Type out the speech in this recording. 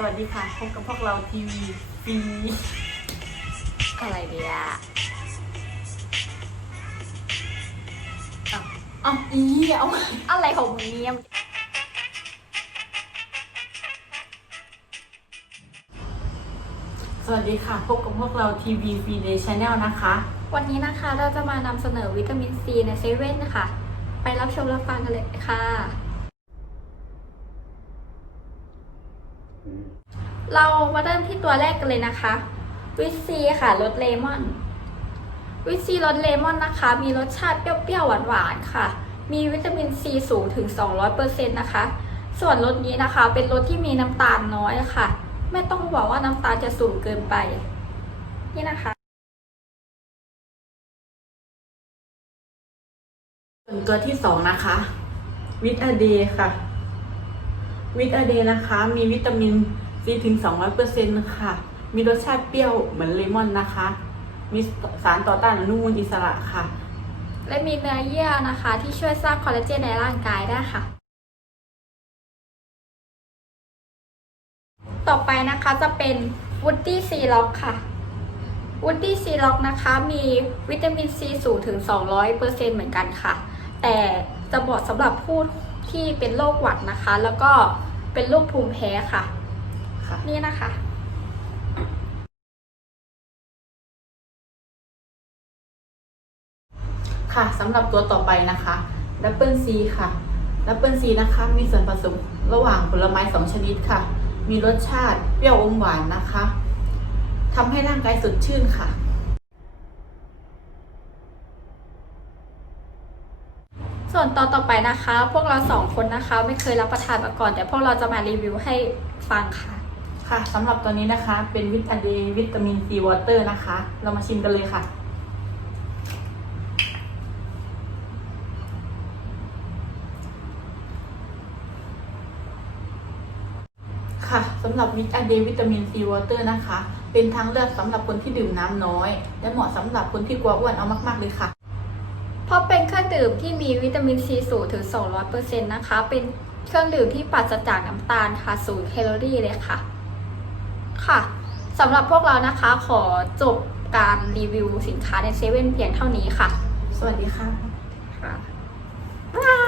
สวัสดีค่ะ พบกับพวกเราทีวีฟีอะไรเดียเอาอีเอาอะไรของมึงเนี่ยสวัสดีค่ะ พบกับพวกเราทีวีฟีเดย์ชแนลนะคะ วันนี้นะคะเราจะมานำเสนอวิตามินซีในเซเว่นนะคะ ไปรับชมรับฟังกันเลยค่ะ เรามาเริ่มที่ตัวแรกกันเลยนะคะ วิตซีค่ะรสเลมอน วิตซีรสเลมอนนะคะ มีรสชาติเปรี้ยวๆหวานๆค่ะ มีวิตามินซีสูงถึง 200%นะคะ ส่วนรสนี้นะคะเป็นรสที่มีน้ำตาลน้อยค่ะ ไม่ต้องบอกว่าน้ำตาลจะสูงเกินไป นี่นะคะส่วนตัวที่สองนะคะ วิตาดย์ค่ะ วิตาเดนะคะ มีวิตามินซีถึง 200%ค่ะ มีรสชาติเปรี้ยวเหมือนเลมอนนะคะ มีสารต่อต้านอนุมูลอิสระค่ะ และมีเนื้อเยื่อนะคะ ที่ช่วยสร้างคอลลาเจนในร่างกายได้ค่ะ ต่อไปนะคะจะเป็นวูดดี้ซีล็อกค่ะวูดดี้ซีล็อกนะคะมีวิตามินซีสูงถึง 200%เหมือนกันค่ะ แต่จะเหมาะสำหรับผู้ ที่เป็นโรคหวัดนะคะ แล้วก็เป็นโรคภูมิแพ้ค่ะค่ะ นี่นะคะ ค่ะสำหรับตัวต่อไปนะคะดับเบิลซีค่ะดับเบิลซีนะคะมีส่วนผสมระหว่างผลไม้สองชนิดค่ะ มีรสชาติเปรี้ยวอมหวานนะคะทำให้ร่างกายสดชื่นค่ะ ส่วนตอนต่อไปนะคะ พวกเราสองคนนะคะ ไม่เคยรับประทานมาก่อน แต่พวกเราจะมารีวิวให้ฟังค่ะ ค่ะสำหรับตัวนี้นะคะ เป็นวิตาเดวิตามินซีวอเตอร์นะคะ เรามาชิมกันเลยค่ะ ค่ะสำหรับวิตาเดวิตามินซีวอเตอร์นะคะ เป็นทางเลือกสำหรับคนที่ดื่มน้ำน้อย และเหมาะสำหรับคนที่กลัวอ้วนเอามาก ๆ เลยค่ะ เพราะเป็นเครื่องดื่มที่มีวิตามินซีสูงถึง 200%นะคะ เป็นเครื่องดื่มที่ปราศจากน้ำตาลค่ะศูนย์แคลอรี่เลยค่ะ ค่ะสำหรับพวกเรานะคะขอจบการรีวิวสินค้าในเซเว่นเพียงเท่านี้ค่ะ สวัสดีค่ะ ค่ะบ๊ายบาย